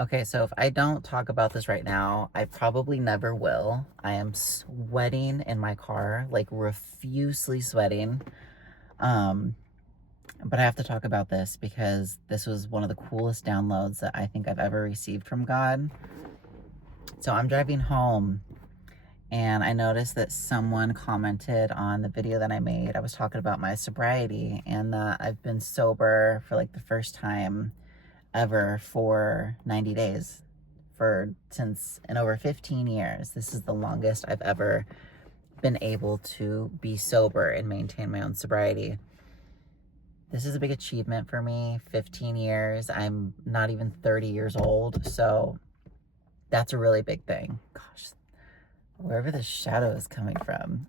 Okay, so if I don't talk about this right now, I probably never will. I am sweating in my car, like profusely sweating. Um, but I have to talk about this because this was one of the coolest downloads that I think I've ever received from God. So I'm driving home and I noticed that someone commented on the video that I made. I was talking about my sobriety and that I've been sober for like the first time ever for 90 days since in over 15 years. This is the longest I've ever been able to be sober and maintain my own sobriety. This is a big achievement for me. 15 years. I'm not even 30 years old, so that's a really big thing. Gosh, wherever the shadow is coming from.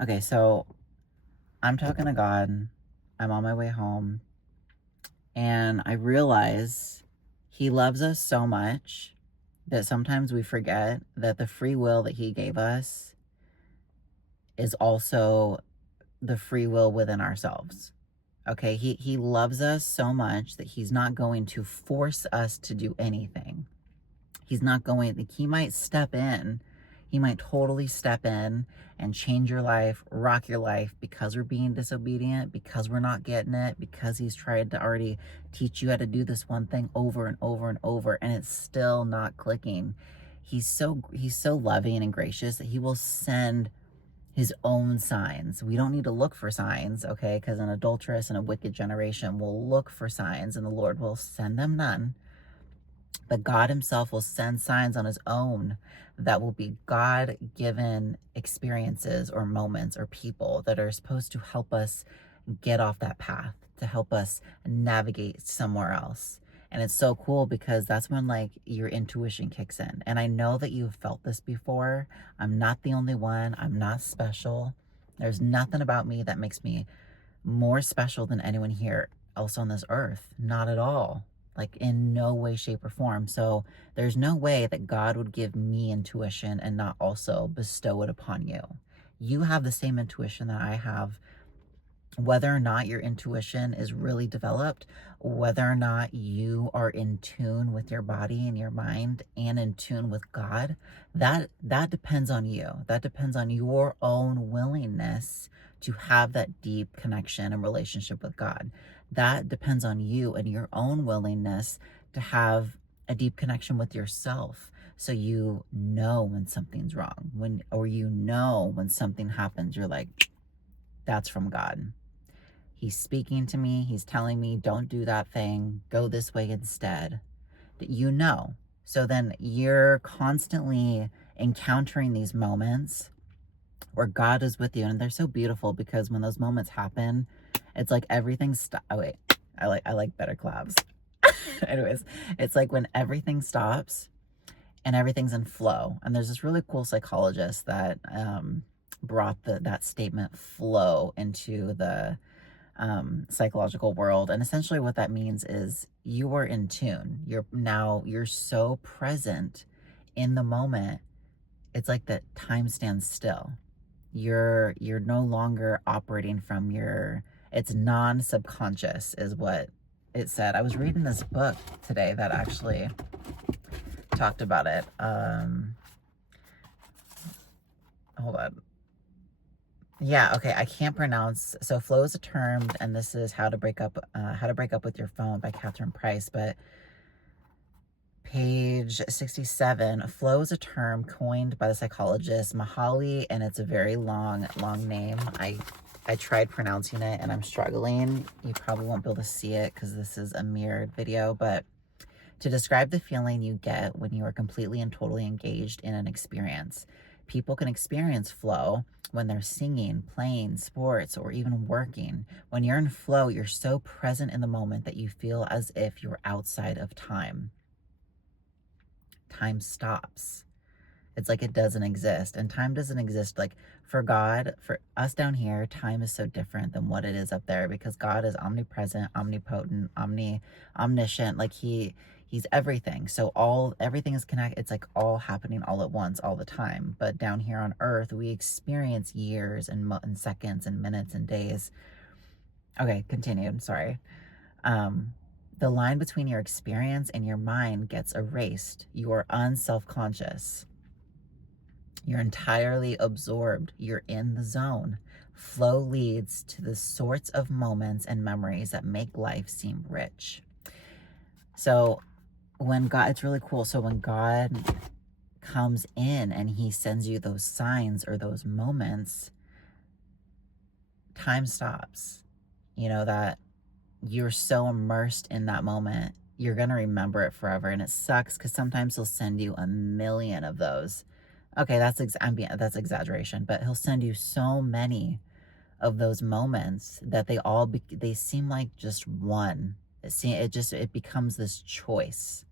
Okay, so I'm talking to God. I'm on my way home, and I realize He loves us so much that sometimes we forget that the free will that He gave us is also the free will within ourselves. Okay, he loves us so much that He's not going to force us to do anything. He's not going, like, He might step in. He might totally step in and change your life, rock your life because we're being disobedient, because we're not getting it, because He's tried to already teach you how to do this one thing over and over and over, and it's still not clicking. He's so loving and gracious that He will send His own signs. We don't need to look for signs, okay? Because an adulterous and a wicked generation will look for signs, and the Lord will send them none. But God Himself will send signs on His own that will be God-given experiences or moments or people that are supposed to help us get off that path, to help us navigate somewhere else. And it's so cool because that's when like your intuition kicks in. And I know that you've felt this before. I'm not the only one. I'm not special. There's nothing about me that makes me more special than anyone here else on this earth. Not at all. Like in no way, shape, or form. So there's no way that God would give me intuition and not also bestow it upon you. You have the same intuition that I have. Whether or not your intuition is really developed, whether or not you are in tune with your body and your mind and in tune with God, that depends on you. That depends on your own willingness to have that deep connection and relationship with God. That depends on you and your own willingness to have a deep connection with yourself. So you know when something's wrong, when something happens, you're like, that's from God. He's speaking to me. He's telling me, don't do that thing. Go this way instead. You know. So then you're constantly encountering these moments where God is with you. And they're so beautiful because when those moments happen, it's like everything's... Oh, wait. I like better collabs. Anyways, it's like when everything stops and everything's in flow. And there's this really cool psychologist that brought that statement flow into the psychological world. And essentially what that means is you are in tune. You're so present in the moment. It's like that time stands still. You're no longer operating from it's non-subconscious is what it said. I was reading this book today that actually talked about it. Hold on. Yeah, okay, I can't pronounce. So flow is a term, and this is How to Break Up with Your Phone by Catherine Price. But page 67, flow is a term coined by the psychologist Mihaly, and it's a very long name. I tried pronouncing it, and I'm struggling. You probably won't be able to see it because this is a mirrored video, but to describe the feeling you get when you are completely and totally engaged in an experience. People can experience flow when they're singing, playing, sports, or even working. When you're in flow, you're so present in the moment that you feel as if you're outside of time. Time stops. It's like it doesn't exist. And time doesn't exist. Like for God, for us down here, time is so different than what it is up there because God is omnipresent, omnipotent, omniscient. Like he's everything. So everything is connected. It's like all happening all at once, all the time. But down here on earth, we experience years and seconds and minutes and days. Okay, continued. Sorry. The line between your experience and your mind gets erased. You are unself-conscious. You're entirely absorbed. You're in the zone. Flow leads to the sorts of moments and memories that make life seem rich. So when God, it's really cool. So when God comes in and he sends you those signs or those moments, time stops. You know, that you're so immersed in that moment, you're going to remember it forever. And it sucks because sometimes he'll send you a million of those. Okay, that's exaggeration, but he'll send you so many of those moments that they seem like just one. It becomes this choice,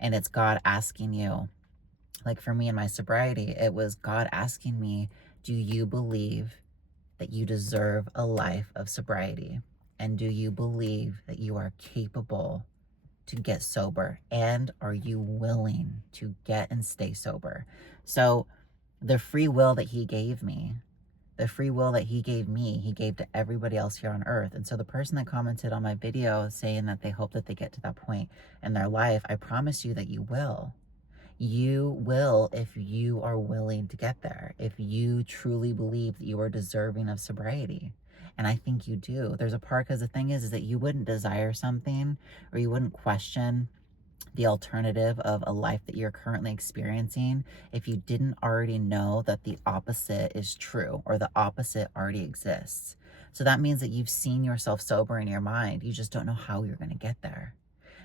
and it's God asking you. Like for me in my sobriety, it was God asking me, do you believe that you deserve a life of sobriety? And do you believe that you are capable to get sober? And are you willing to get and stay sober? So the free will that he gave me, he gave to everybody else here on earth. And so the person that commented on my video saying that they hope that they get to that point in their life, I promise you that you will. You will if you are willing to get there, if you truly believe that you are deserving of sobriety. And I think you do. There's a part, because the thing is that you wouldn't desire something, or you wouldn't question the alternative of a life that you're currently experiencing if you didn't already know that the opposite is true, or the opposite already exists. So that means that you've seen yourself sober in your mind. You just don't know how you're going to get there.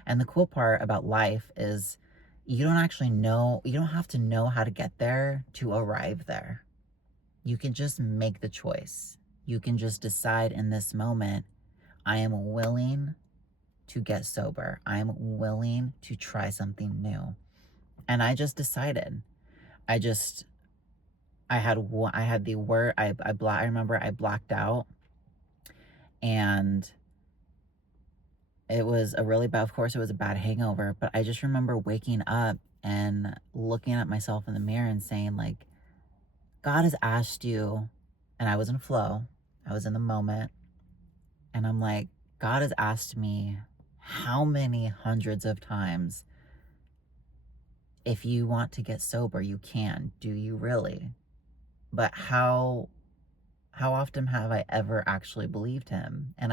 And the cool part about life is you don't actually know, you don't have to know how to get there to arrive there. You can just make the choice. You can just decide in this moment, I am willing to get sober. I'm willing to try something new. And I just decided. I remember I blacked out, and it was a really bad, of course it was a bad hangover, but I just remember waking up and looking at myself in the mirror and saying, like, God has asked you, and I was in flow, I was in the moment, and I'm like, God has asked me how many hundreds of times, if you want to get sober, you can. Do you really? But how often have I ever actually believed him? And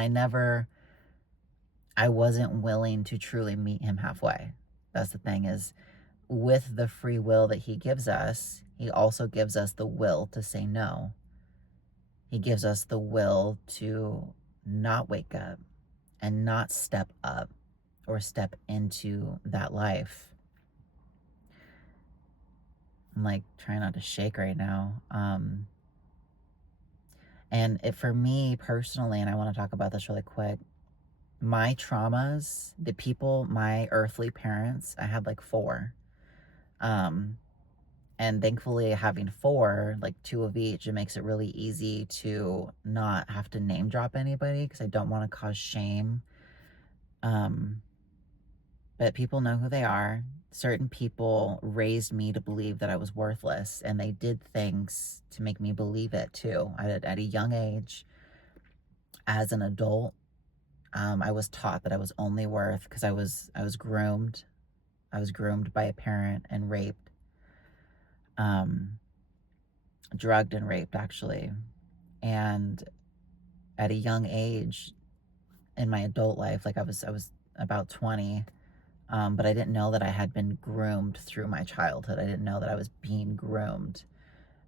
I wasn't willing to truly meet him halfway. That's the thing, is with the free will that he gives us, he also gives us the will to say no. He gives us the will to not wake up and not step up or step into that life. I'm like trying not to shake right now. And for me personally, and I want to talk about this really quick, my traumas, the people, my earthly parents, I had like 4. And thankfully having 4, like 2 of each, it makes it really easy to not have to name drop anybody, because I don't want to cause shame. But people know who they are. Certain people raised me to believe that I was worthless, and they did things to make me believe it too. At a young age, as an adult, I was taught that I was only worth because I was groomed. I was groomed by a parent and raped, drugged and raped actually. And at a young age in my adult life, like I was about 20, but I didn't know that I had been groomed through my childhood. I didn't know that I was being groomed,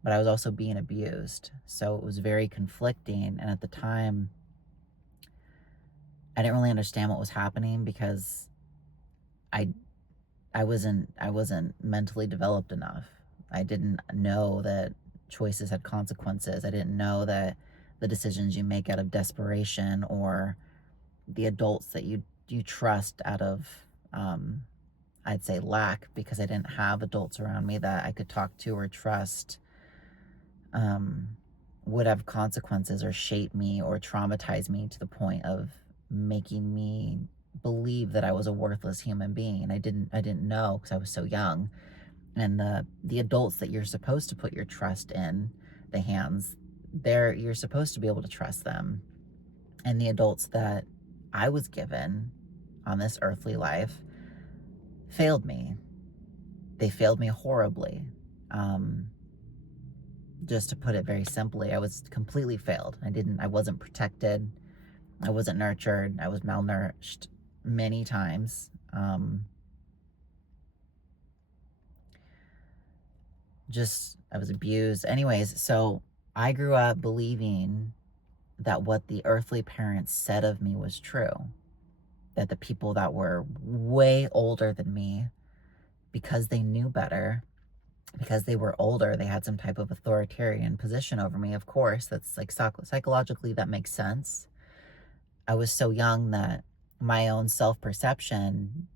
but I was also being abused. So it was very conflicting. And at the time, I didn't really understand what was happening, because I wasn't mentally developed enough. I didn't know that choices had consequences. I didn't know that the decisions you make out of desperation, or the adults that you trust out of, I'd say, lack, because I didn't have adults around me that I could talk to or trust, would have consequences or shape me or traumatize me to the point of making me believe that I was a worthless human being. I didn't know, because I was so young. And the adults that you're supposed to put your trust in, the hands, you're supposed to be able to trust them. And the adults that I was given, on this earthly life failed me. They failed me horribly. Just to put it very simply, I was completely failed. I wasn't protected. I wasn't nurtured. I was malnourished many times. I was abused. Anyways, so I grew up believing that what the earthly parents said of me was true. That the people that were way older than me, because they knew better, because they were older, they had some type of authoritarian position over me. Of course, that's like psychologically, that makes sense. I was so young that my own self-perception,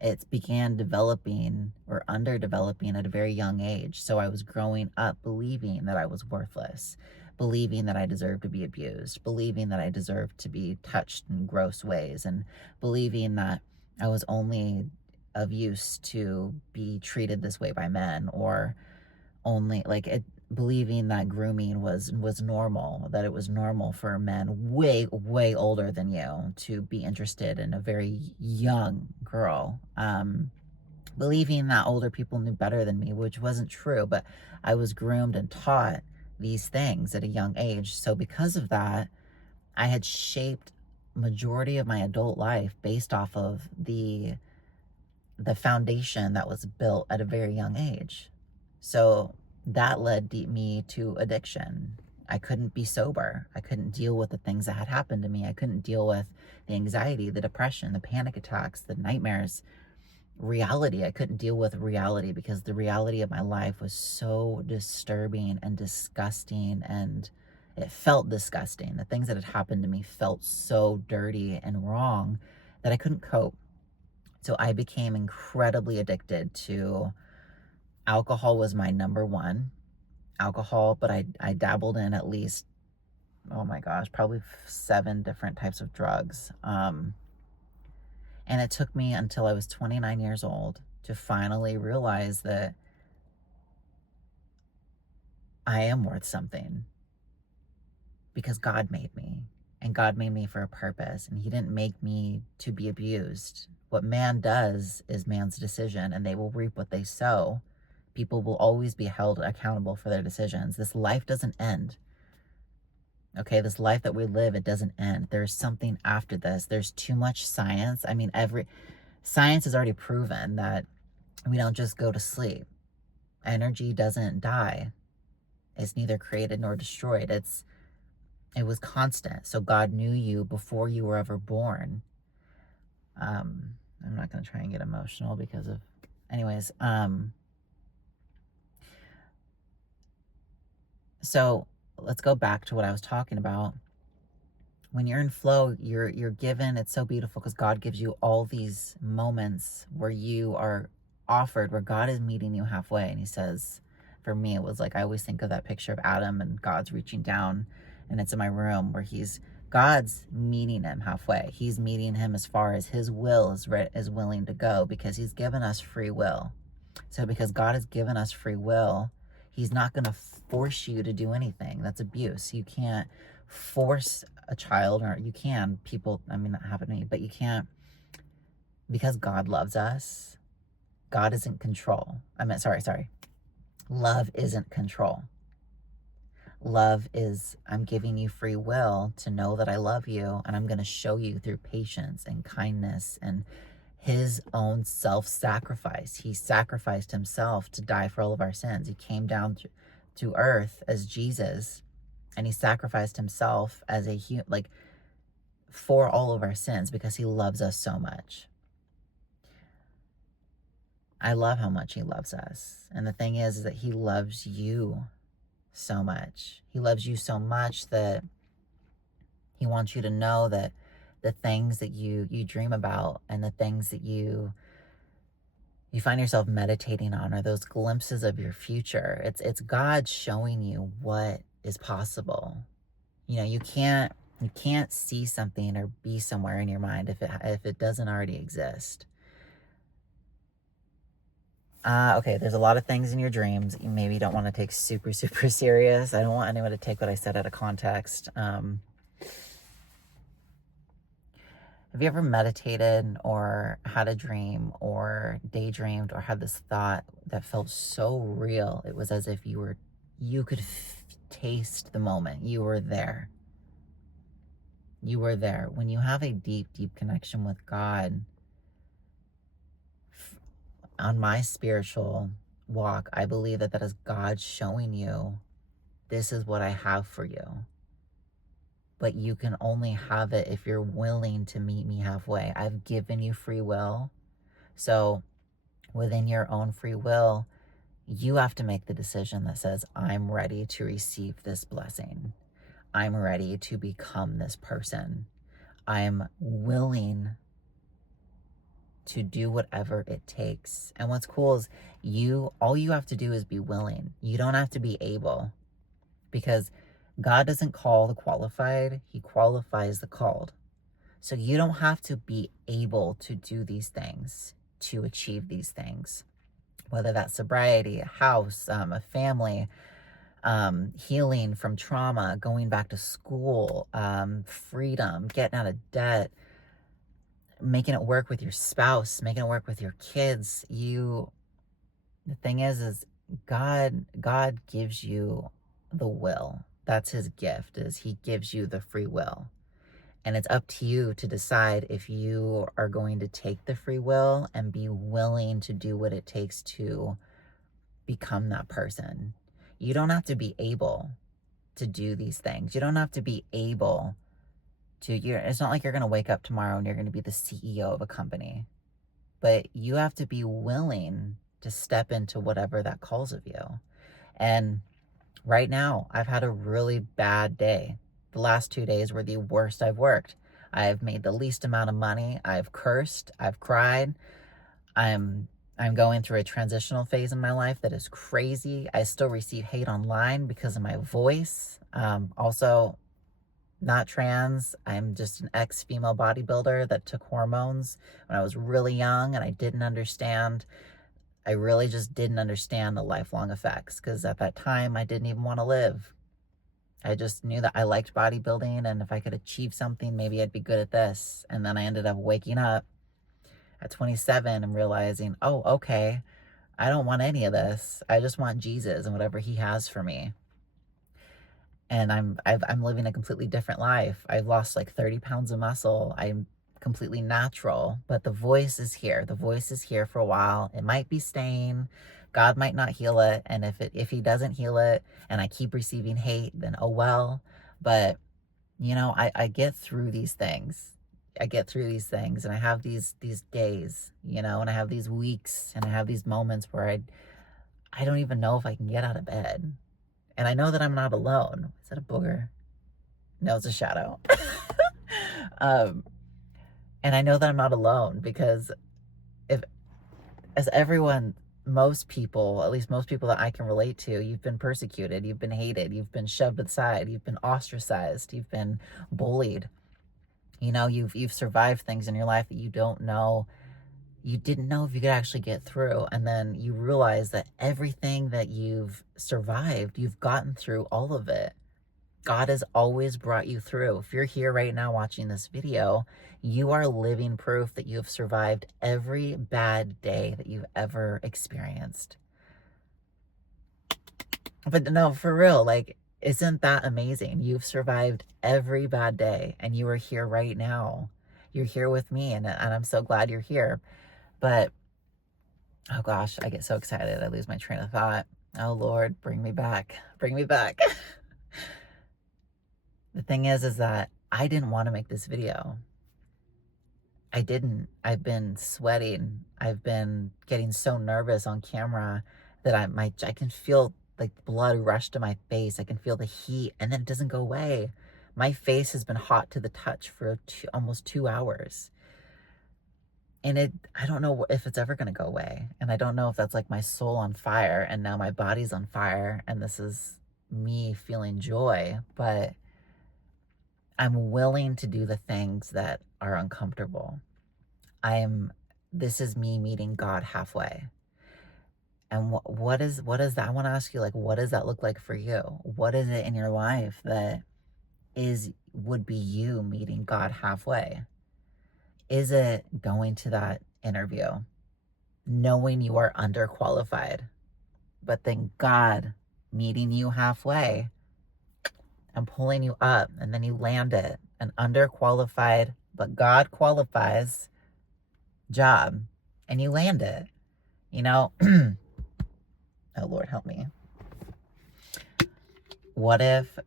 it began developing or underdeveloping at a very young age. So I was growing up believing that I was worthless, believing that I deserved to be abused, believing that I deserved to be touched in gross ways, and believing that I was only of use to be treated this way by men, or only believing that grooming was normal, that it was normal for men way older than you to be interested in a very young girl. Believing that older people knew better than me, which wasn't true, but I was groomed and taught these things at a young age. So because of that, I had shaped majority of my adult life based off of the foundation that was built at a very young age. So that led me to addiction. I couldn't be sober. I couldn't deal with the things that had happened to me. I couldn't deal with the anxiety, the depression, the panic attacks, the nightmares, reality. I couldn't deal with reality because the reality of my life was so disturbing and disgusting, and it felt disgusting. The things that had happened to me felt so dirty and wrong that I couldn't cope. So I became incredibly addicted to alcohol. Was my number one. Alcohol, but I dabbled in at least, oh my gosh, probably 7 different types of drugs. And it took me until I was 29 years old to finally realize that I am worth something, because God made me, and God made me for a purpose, and He didn't make me to be abused. What man does is man's decision, and they will reap what they sow. People will always be held accountable for their decisions. This life doesn't end. Okay, this life that we live, it doesn't end. There's something after this. There's too much science. I mean, science has already proven that we don't just go to sleep. Energy doesn't die. It's neither created nor destroyed. It was constant. So God knew you before you were ever born. I'm not going to try and get emotional because of, anyways. So let's go back to what I was talking about. When you're in flow, you're given, it's so beautiful because God gives you all these moments where you are offered, where God is meeting you halfway. And He says, for me, it was like, I always think of that picture of Adam and God's reaching down, and it's in my room where God's meeting him halfway. He's meeting him as far as his will is willing to go, because He's given us free will. So because God has given us free will, He's not going to force you to do anything. That's abuse. You can't force a child, or you can, people, I mean, that happened to me, but you can't, because God loves us. God isn't control. Sorry. Love isn't control. Love is, I'm giving you free will to know that I love you, and I'm going to show you through patience and kindness and His own self-sacrifice. He sacrificed Himself to die for all of our sins. He came down to earth as Jesus, and He sacrificed Himself as for all of our sins, because He loves us so much. I love how much He loves us. And the thing is that He loves you so much. He loves you so much that He wants you to know that the things that you dream about, and the things that you find yourself meditating on, are those glimpses of your future. It's God showing you what is possible. You know, you can't see something or be somewhere in your mind if it doesn't already exist. Okay, there's a lot of things in your dreams you maybe don't want to take super, super serious. I don't want anyone to take what I said out of context. Have you ever meditated or had a dream or daydreamed or had this thought that felt so real? It was as if you could taste the moment. You were there. You were there. When you have a deep, deep connection with God, on my spiritual walk, I believe that is God showing you, this is what I have for you. But you can only have it if you're willing to meet me halfway. I've given you free will. So within your own free will, you have to make the decision that says, I'm ready to receive this blessing. I'm ready to become this person. I'm willing to do whatever it takes. And what's cool is all you have to do is be willing. You don't have to be able, because God doesn't call the qualified, he qualifies the called. So you don't have to be able to do these things to achieve these things, whether that's sobriety, a house, a family, healing from trauma, going back to school, freedom, getting out of debt, making it work with your spouse, making it work with your kids. The thing is God gives you the will. That's his gift, is he gives you the free will. And it's up to you to decide if you are going to take the free will and be willing to do what it takes to become that person. You don't have to be able to do these things. You don't have to be able to, it's not like you're going to wake up tomorrow and you're going to be the CEO of a company. But you have to be willing to step into whatever that calls of you. And right now, I've had a really bad day. The last 2 days were the worst I've worked. I've made the least amount of money. I've cursed. I've cried. I'm going through a transitional phase in my life that is crazy. I still receive hate online because of my voice. Also, not trans. I'm just an ex-female bodybuilder that took hormones when I was really young, and I didn't understand. I really just didn't understand the lifelong effects, because at that time I didn't even want to live. I just knew that I liked bodybuilding, and if I could achieve something, maybe I'd be good at this. And then I ended up waking up at 27 and realizing, oh, okay, I don't want any of this. I just want Jesus and whatever he has for me. And I'm living a completely different life. I've lost like 30 pounds of muscle. I'm completely natural, but the voice is here. The voice is here for a while. It might be staying. God might not heal it. And if he doesn't heal it and I keep receiving hate, then oh well. But I get through these things. I get through these things, and I have these days, and I have these weeks, and I have these moments where I don't even know if I can get out of bed. And I know that I'm not alone. Is that a booger? No, it's a shadow. And I know that I'm not alone, because most people, at least most people that I can relate to, you've been persecuted, you've been hated, you've been shoved aside, you've been ostracized, you've been bullied. You've survived things in your life that you didn't know if you could actually get through. And then you realize that everything that you've survived, you've gotten through all of it. God has always brought you through. If you're here right now watching this video, you are living proof that you have survived every bad day that you've ever experienced. But no, for real, like, isn't that amazing? You've survived every bad day, and you are here right now. You're here with me, and I'm so glad you're here. But, oh gosh, I get so excited. I lose my train of thought. Oh Lord, bring me back. Bring me back. The thing is that I didn't want to make this video. I didn't. I've been sweating. I've been getting so nervous on camera that I can feel like blood rush to my face. I can feel the heat, and then it doesn't go away. My face has been hot to the touch for almost 2 hours. And I don't know if it's ever going to go away. And I don't know if that's like my soul on fire, and now my body's on fire, and this is me feeling joy. But I'm willing to do the things that are uncomfortable. This is me meeting God halfway. And what is that? I want to ask you, like, what does that look like for you? What is it in your life that would be you meeting God halfway? Is it going to that interview knowing you are underqualified, but then God meeting you halfway and pulling you up, and then you land it, an underqualified, but God qualifies job, and you land it, you know? Oh, Lord, help me. What if,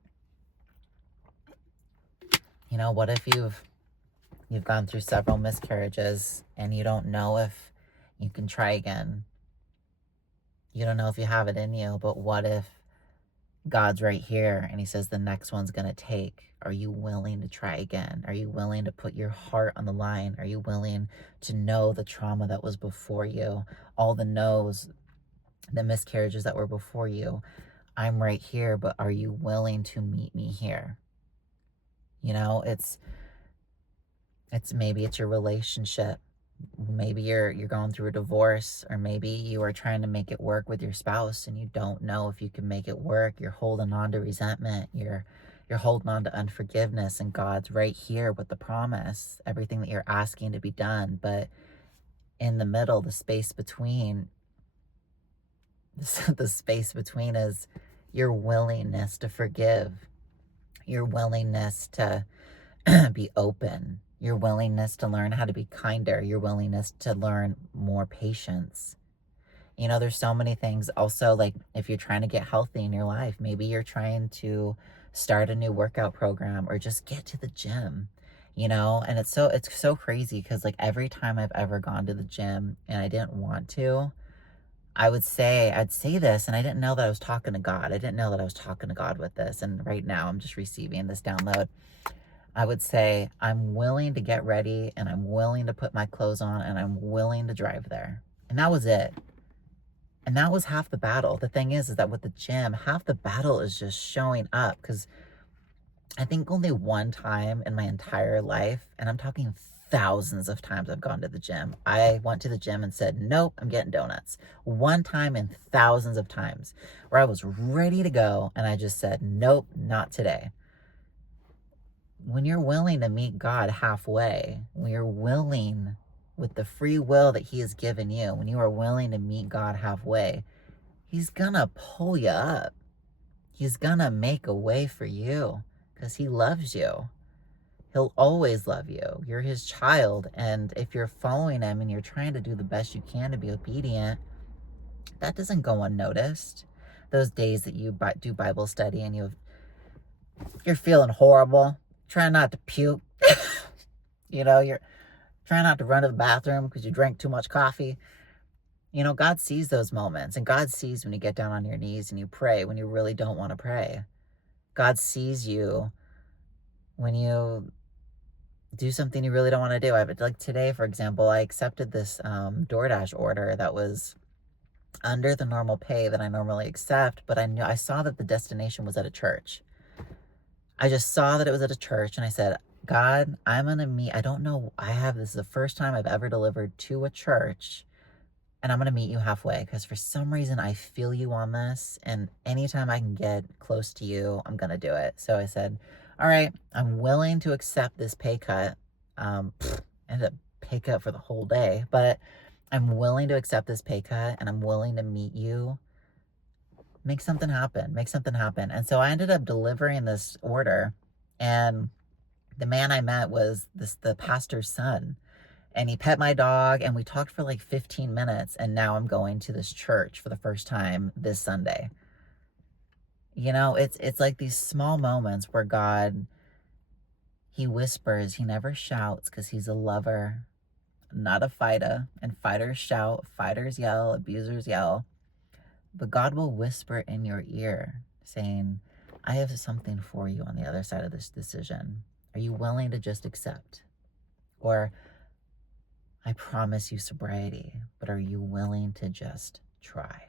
what if you've gone through several miscarriages and you don't know if you can try again? You don't know if you have it in you, but what if God's right here and he says the next one's going to take? Are you willing to try again? Are you willing to put your heart on the line? Are you willing to know the trauma that was before you? All the no's, the miscarriages that were before you. I'm right here, but are you willing to meet me here? It's maybe it's your relationship. Maybe you're going through a divorce, or maybe you are trying to make it work with your spouse and you don't know if you can make it work. You're holding on to resentment. You're holding on to unforgiveness, and God's right here with the promise, everything that you're asking to be done. But in the middle, the space between is your willingness to forgive, your willingness to be open, your willingness to learn how to be kinder, your willingness to learn more patience. There's so many things. Also, like, if you're trying to get healthy in your life, maybe you're trying to start a new workout program or just get to the gym, and it's so crazy because, like, every time I've ever gone to the gym and I didn't want to, I'd say this, and I didn't know that I was talking to God. I didn't know that I was talking to God with this. And right now I'm just receiving this download. I would say, I'm willing to get ready, and I'm willing to put my clothes on, and I'm willing to drive there. And that was it. And that was half the battle. The thing is that with the gym, half the battle is just showing up. Because I think only one time in my entire life, and I'm talking thousands of times I've gone to the gym, I went to the gym and said, nope, I'm getting donuts. One time in thousands of times where I was ready to go and I just said, nope, not today. When you're willing to meet God halfway, when you're willing with the free will that he has given you, when you are willing to meet God halfway, he's gonna pull you up. He's gonna make a way for you because he loves you. He'll always love you. You're his child. And if you're following him and you're trying to do the best you can to be obedient, that doesn't go unnoticed. Those days that you do Bible study and you're feeling horrible, trying not to puke, you're trying not to run to the bathroom because you drank too much coffee. God sees those moments, and God sees when you get down on your knees and you pray when you really don't want to pray. God sees you when you do something you really don't want to do. Like today, for example, I accepted this DoorDash order that was under the normal pay that I normally accept, but I saw that the destination was at a church. I just saw that it was at a church, and I said, God, I'm going to meet, I don't know, this is the first time I've ever delivered to a church, and I'm going to meet you halfway because for some reason I feel you on this, and anytime I can get close to you, I'm going to do it. So I said, all right, I'm willing to accept this pay cut. Ended up pay cut for the whole day, but I'm willing to accept this pay cut, and I'm willing to meet you. Make something happen. And so I ended up delivering this order, and the man I met was the pastor's son, and he pet my dog, and we talked for like 15 minutes, and now I'm going to this church for the first time this Sunday. It's like these small moments where God, he whispers, he never shouts because he's a lover, not a fighter. And fighters shout, fighters yell, abusers yell. But God will whisper in your ear saying, I have something for you on the other side of this decision. Are you willing to just accept? Or, I promise you sobriety, but are you willing to just try?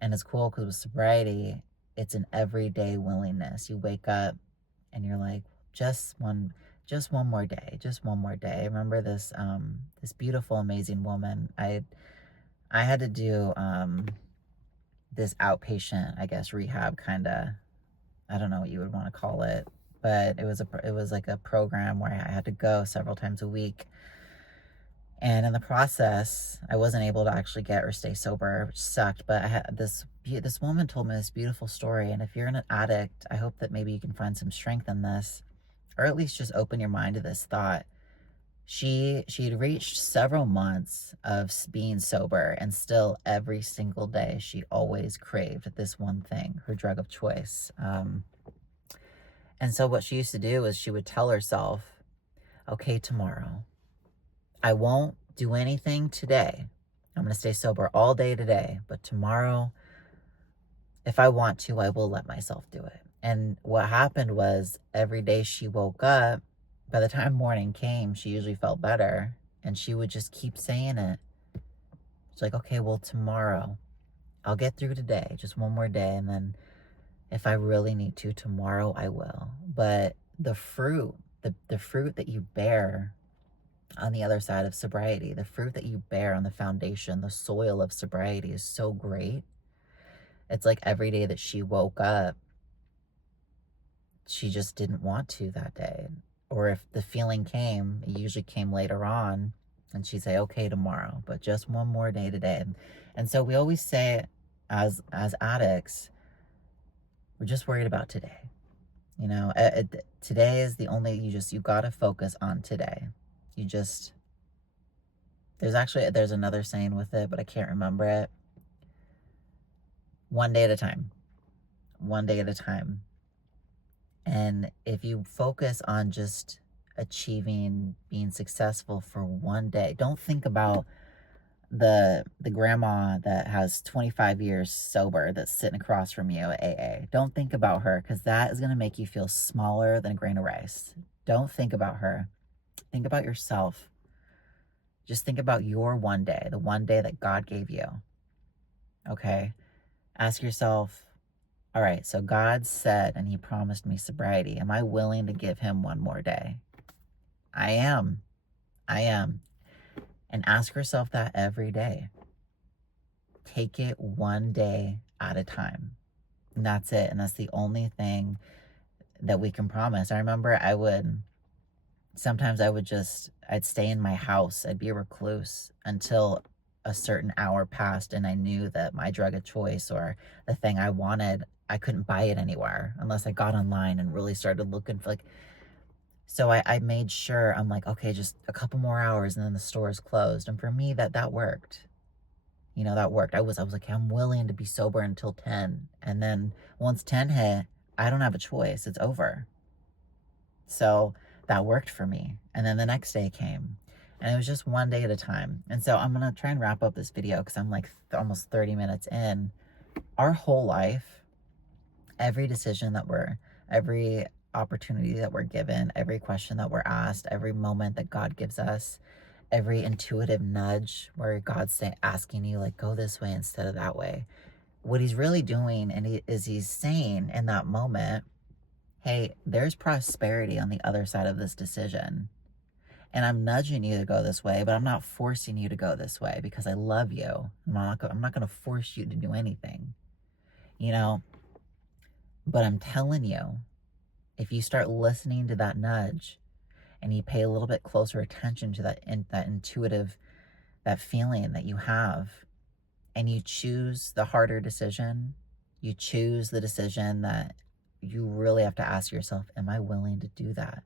And it's cool because with sobriety, it's an everyday willingness. You wake up and you're like, just one more day. I remember this beautiful, amazing woman. I had to do this outpatient, I guess, rehab kind of, I don't know what you would want to call it, but it was like a program where I had to go several times a week. And in the process, I wasn't able to actually get or stay sober, which sucked. But I had this woman told me this beautiful story. And if you're an addict, I hope that maybe you can find some strength in this, or at least just open your mind to this thought. She'd reached several months of being sober, and still every single day she always craved this one thing, her drug of choice. And so what she used to do is she would tell herself, okay, tomorrow, I won't do anything today. I'm going to stay sober all day today, but tomorrow, if I want to, I will let myself do it. And what happened was every day she woke up, by the time morning came, she usually felt better, and she would just keep saying it. She's like, okay, well, tomorrow, I'll get through today, just one more day, and then if I really need to, tomorrow I will. But the fruit, the fruit that you bear on the other side of sobriety, the fruit that you bear on the foundation, the soil of sobriety is so great. It's like every day that she woke up, she just didn't want to that day. Or if the feeling came, it usually came later on, and she'd say, okay, tomorrow, but just one more day today. And so we always say, as addicts, we're just worried about today. You know, today is the only, you got to focus on today. There's another saying with it, but I can't remember it. One day at a time. One day at a time. And if you focus on just achieving, being successful for one day, don't think about the grandma that has 25 years sober that's sitting across from you at AA. Don't think about her, because that is going to make you feel smaller than a grain of rice. Don't think about her. Think about yourself. Just think about your one day, the one day that God gave you. Okay? Ask yourself, all right, so God said and he promised me sobriety. Am I willing to give him one more day? I am. And ask yourself that every day. Take it one day at a time. And that's it. And that's the only thing that we can promise. I remember sometimes I'd stay in my house. I'd be a recluse until a certain hour passed, and I knew that my drug of choice or the thing I wanted, I couldn't buy it anywhere unless I got online and really started looking for so I made sure, I'm like, okay, just a couple more hours and then the store is closed. And for me, that worked. You know, that worked. I was like, I'm willing to be sober until 10. And then once 10 hit, I don't have a choice. It's over. So that worked for me. And then the next day came, and it was just one day at a time. And so I'm going to try and wrap up this video because I'm like almost 30 minutes in. Our whole life, every decision every opportunity that we're given, every question that we're asked, every moment that God gives us, every intuitive nudge where God's asking you, like, go this way instead of that way. What he's really doing he's saying in that moment, hey, there's prosperity on the other side of this decision. And I'm nudging you to go this way, but I'm not forcing you to go this way because I love you. I'm not going to force you to do anything, you know? But I'm telling you, if you start listening to that nudge and you pay a little bit closer attention to that intuitive, that feeling that you have, and you choose the harder decision, you choose the decision that you really have to ask yourself, am I willing to do that?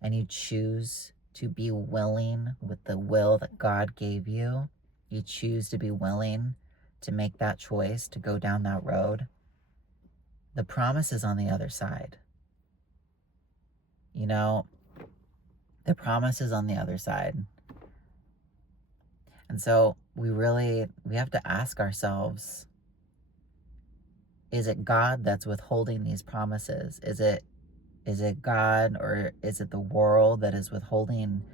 And you choose to be willing with the will that God gave you. You choose to be willing to make that choice, to go down that road. The promise is on the other side. You know, the promise is on the other side. And so we have to ask ourselves, is it God that's withholding these promises? Is it God, or is it the world that is withholding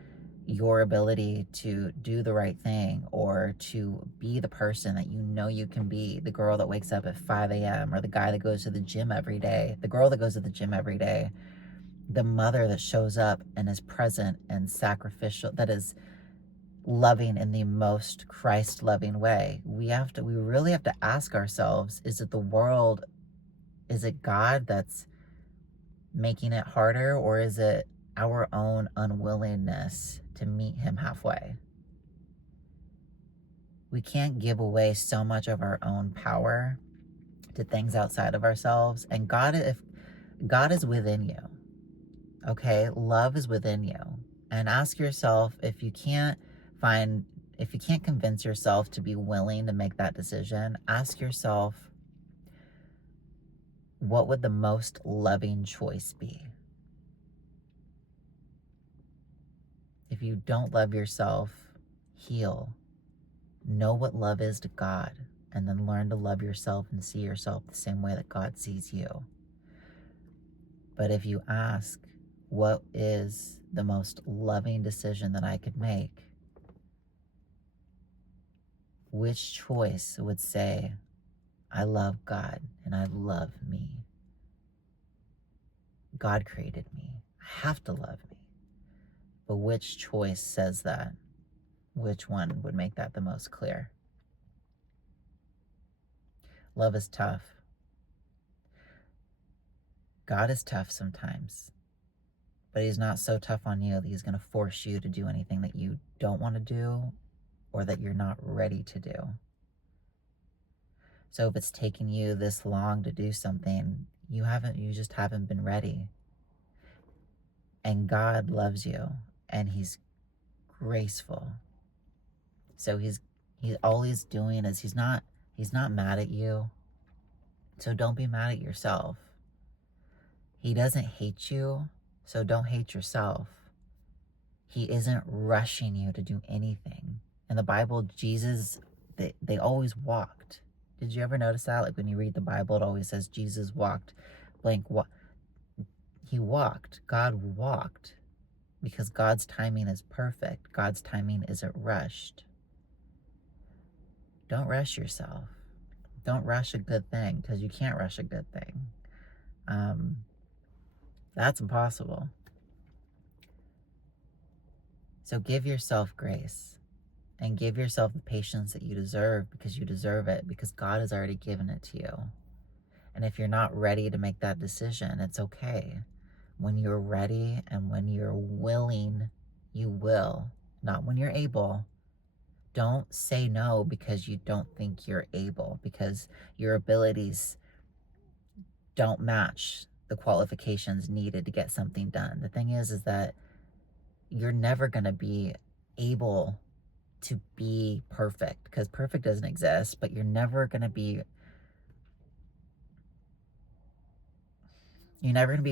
your ability to do the right thing, or to be the person that you know you can be? The girl that wakes up at 5 a.m. or the guy that goes to the gym every day, the girl that goes to the gym every day, the mother that shows up and is present and sacrificial, that is loving in the most Christ-loving way. We really have to ask ourselves, is it the world, is it God that's making it harder, or is it our own unwillingness to meet him halfway? We can't give away so much of our own power to things outside of ourselves. And if God is within you, okay, love is within you. And ask yourself, if you can't convince yourself to be willing to make that decision, ask yourself, what would the most loving choice be? If you don't love yourself, heal. Know what love is to God, and then learn to love yourself and see yourself the same way that God sees you. But if you ask, what is the most loving decision that I could make? Which choice would say, I love God and I love me? God created me. I have to love me. But which choice says that? Which one would make that the most clear? Love is tough. God is tough sometimes, but he's not so tough on you that he's going to force you to do anything that you don't want to do or that you're not ready to do. So if it's taken you this long to do something, you just haven't been ready. And God loves you, and he's graceful. So he's all he's doing is he's not mad at you. So don't be mad at yourself. He doesn't hate you, so don't hate yourself. He isn't rushing you to do anything. In the Bible, Jesus, they always walked. Did you ever notice that? Like when you read the Bible, it always says Jesus walked blank. He walked. God walked. Because God's timing is perfect. God's timing isn't rushed. Don't rush yourself. Don't rush a good thing, because you can't rush a good thing. That's impossible. So give yourself grace and give yourself the patience that you deserve, because you deserve it, because God has already given it to you. And if you're not ready to make that decision, it's okay. When you're ready and when you're willing, you will. Not when you're able. Don't say no because you don't think you're able, because your abilities don't match the qualifications needed to get something done. The thing is that you're never going to be able to be perfect, because perfect doesn't exist, but you're never going to be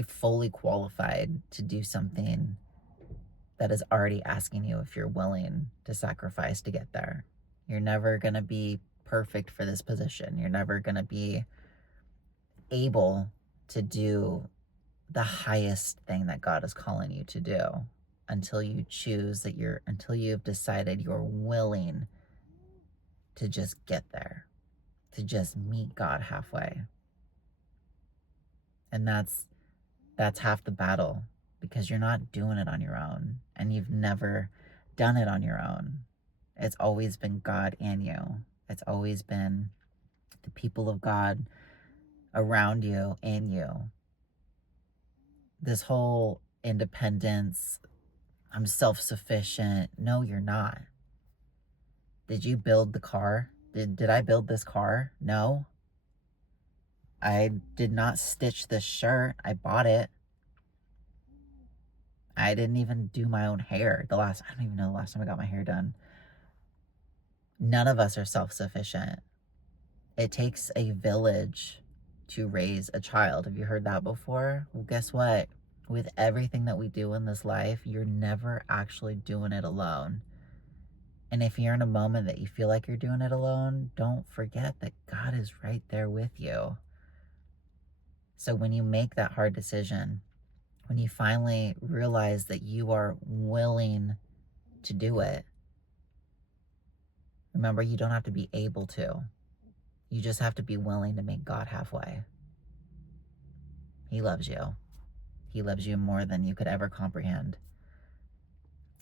fully qualified to do something that is already asking you if you're willing to sacrifice to get there. You're never going to be perfect for this position. You're never going to be able to do the highest thing that God is calling you to do until you until you've decided you're willing to just get there, to just meet God halfway. And that's half the battle, because you're not doing it on your own, and you've never done it on your own. It's always been God and you. It's always been the people of God around you and you. This whole independence, I'm self-sufficient. No, you're not. Did you build the car? Did I build this car? No. I did not stitch this shirt. I bought it. I didn't even do my own hair. I don't even know the last time I got my hair done. None of us are self-sufficient. It takes a village to raise a child. Have you heard that before? Well, guess what? With everything that we do in this life, you're never actually doing it alone. And if you're in a moment that you feel like you're doing it alone, don't forget that God is right there with you. So when you make that hard decision, when you finally realize that you are willing to do it, remember, you don't have to be able to. You just have to be willing to meet God halfway. He loves you. He loves you more than you could ever comprehend.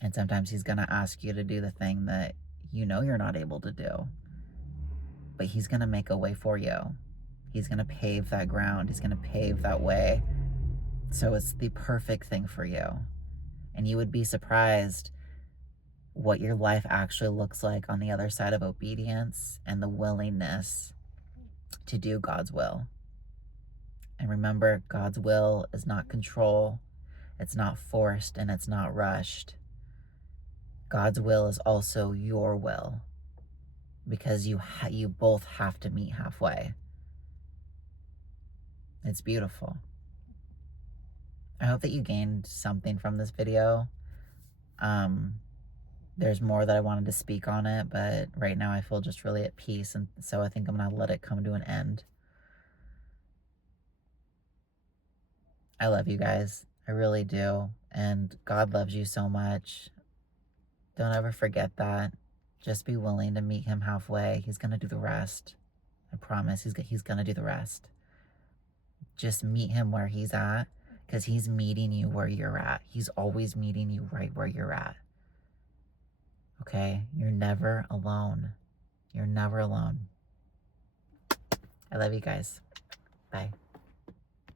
And sometimes he's going to ask you to do the thing that you know you're not able to do. But he's going to make a way for you. He's going to pave that ground. He's going to pave that way. So it's the perfect thing for you. And you would be surprised what your life actually looks like on the other side of obedience and the willingness to do God's will. And remember, God's will is not control, it's not forced, and it's not rushed. God's will is also your will, because you both have to meet halfway. It's beautiful. I hope that you gained something from this video. There's more that I wanted to speak on it, but right now I feel just really at peace, and so I think I'm gonna let it come to an end. I love you guys. I really do. And God loves you so much. Don't ever forget that. Just be willing to meet him halfway. He's gonna do the rest. I promise he's gonna do the rest. Just meet him where he's at, because he's meeting you where you're at. He's always meeting you right where you're at. Okay? You're never alone. You're never alone. I love you guys. Bye.